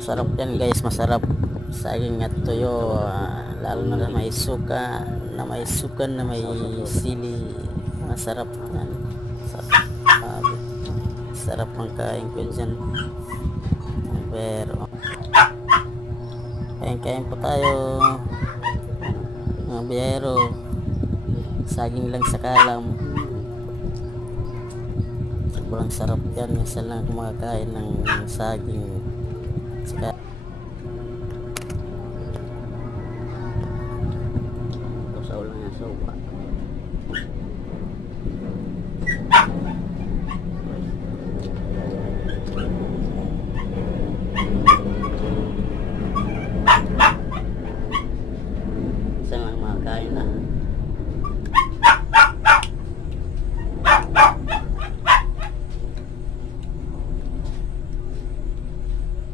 Sarap yan guys, masarap. Saging at tuyo, lalo na may suka, na may sili. Masarap yan. Sarap ang kain ko dyan. Pero kain po tayo mga biyero. Saging lang sa kalam, sobrang sarap yan. Minsan lang kumakain ng saging saka sa ulang nga sopa.